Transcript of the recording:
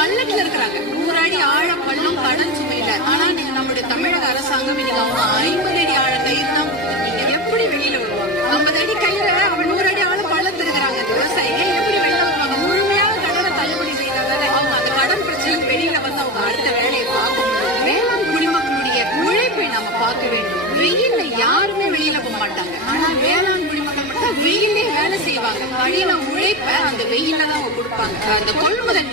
பள்ளத்துல இருக்கிறாங்க. 100 அடி ஆழ பள்ளம் கடன் சுமையில. ஆனா நீங்க நம்முடைய தமிழக அரசாங்கம் இன்னைக்கு அவங்க 50 அடி ஆழ கயிறு தான் கொடுத்துருக்கீங்க. எப்படி வெளியில வருவாங்க? 50 அடி கயிறு அவங்க 100 அடி ஆழ பள்ளத்து இருக்கிறாங்க. விவசாயிகள் எப்படி வெளியில வருவாங்க? முழுமையாக கடனை தள்ளுபடி செய்தாங்க. அவங்க அந்த கடன் பிரச்சனை வெளியில வந்து அவங்க அடுத்த வேலையை பார்க்க முடியும். வேளாண் குடிமக்களுடைய உழைப்பை நாம பார்க்க வேண்டும். வெயில்ல யாருமே வெளியில போக மாட்டாங்க. ஆனா வேளாண் குடிமக்கள் மட்டும் வெயிலே வேலை செய்வாங்க. கடின உழைப்ப அந்த வெயில தான் அவங்க கொடுப்பாங்க. அந்த கொள்முதல்